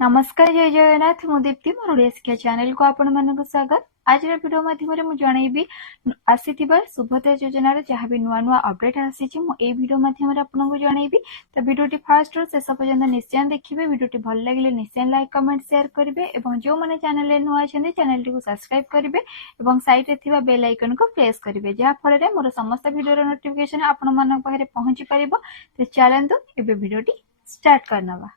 नमस्कार जय जगन्नाथ मु दीप्ति मोर ओडिया शिक्षा चैनल को आपण मानक स्वागत। आज वीडियो माध्यम रे मु जणैबी आसीथिबा सुभद्रा योजना रे जहाँ भी नुआ नुआ अपडेट आसीछि मु ए वीडियो माध्यम रे आपन को जणैबी। तो वीडियोटी फास्ट रो शेष पर्यंत निश्चय देखिबे। वीडियोटी भल लागिले निश्चय लाइक कमेंट शेयर करिवे एवं जो माने चैनल रे नुआ अछन चैनल टी को सब्सक्राइब करिवे एवं साइड रे थिबा बेल आइकन को प्रेस करिवे जहाँ फल रे मोर समस्त वीडियो रो नोटिफिकेशन आपन मानक पाखरे पहुंची परिबो। तो चलंतु एबे वीडियोटी स्टार्ट करनवा।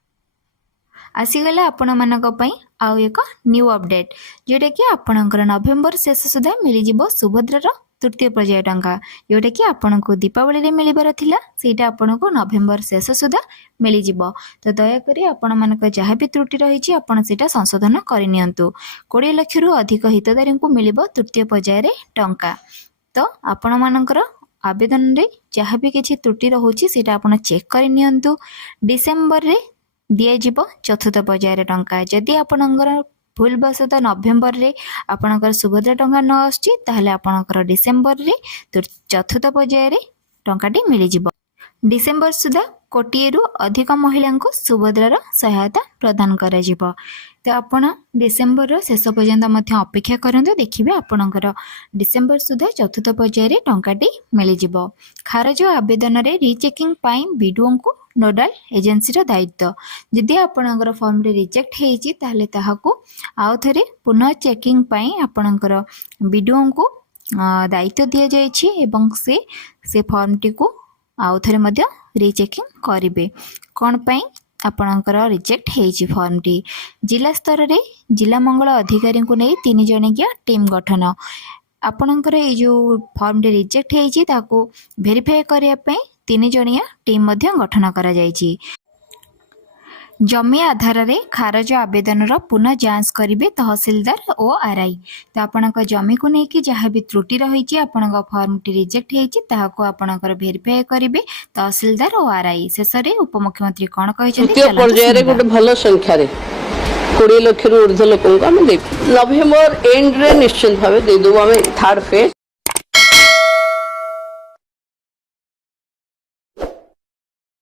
आसीगला आपण मानक पई आउ एक न्यू अपडेट जोटा कि आपणकर नवेम्बर शेष सुधा मिल जिवो सुभद्रार तृतीय पर्याय टंका जोटा कि आपण को दीपावली रे मिलिबार थिला सेटा आपण को नवेम्बर शेष सुधा मिल जिवो। तो दया करी आपण मानक जहाँ भी त्रुटि रही आपण सेटा संशोधन करि नियंतु। 20 लाख रु अधिक हितधारी को मिलिबो तृतीय पर्याय रे टंका। तो आपण मानकर आवेदन रे जहाँ भी किछि त्रुटि रहुछि सेटा आपण चेक करि नियंतु। डिसेंबर रे दिया जीवो चतुर्थ पर्यायर टंका। जदि आपणकर भूलवशतः नवेम्बर रे आपणकर सुभद्रा टंका न आछि ताहले आपणकर डिसेंबर रे चतुर्थ पर्यायर टंकाटी मिल जिवो। डिसेंबर सुधा 1 कोटी रु अधिक महिला को सुभद्रार सहायता प्रदान करा जिवो। तो आपण डिसेंबर शेष पर्यंत मध्य अपेक्षा करंतु देखिबे आपणकर डिसेंबर सुधा चतुर्थ पर्यायर टंकाटी मिल जिवो। खारज आवेदन रे रीचेकिंग पाई बीडीओ को नोडाल एजेंसी रो दायित्व। जदि आपणकर फॉर्म रे रिजेक्ट हेछि ताहले ताहाकू आउ थरे पुनः चेकिंग पाई आपणकर बीडीओ को दायित्व दिया जायछि एवं से फॉर्म टी को आउ थरे मध्य रीचेकिंग करिवे कोन पाई आपणकर रिजेक्ट हेछि फॉर्म टी। जिला स्तर रे जिला मंगल अधिकारी को नै 3 जणिया टीम गठन। आपणकर ए जो फॉर्म टी रिजेक्ट हेछि ताको वेरीफाई करिया पई 3 जणिया टीम मध्य गठन करा जायछि। जमी आधार रे खारज आवेदन रो पुनः जांच करिवे तहसीलदार और आरआई। तो आपणक जमी को नेकी जहाँ भी त्रुटि रही आपणक फॉर्म टी रिजेक्ट हेछि ताहाको आपणकर वेरीफाई करिवे तहसीलदार और आरआई। शेष रे उपमुख्यमंत्री कोन कहिसेंती तृतीय पर्याय रे गोटे भलो संख्या रे 20 लाख रु ऊर्ध्व लोक को हम दे नवेम्बर एंड रे निश्चित भावे दे दो हम थर्ड फेज।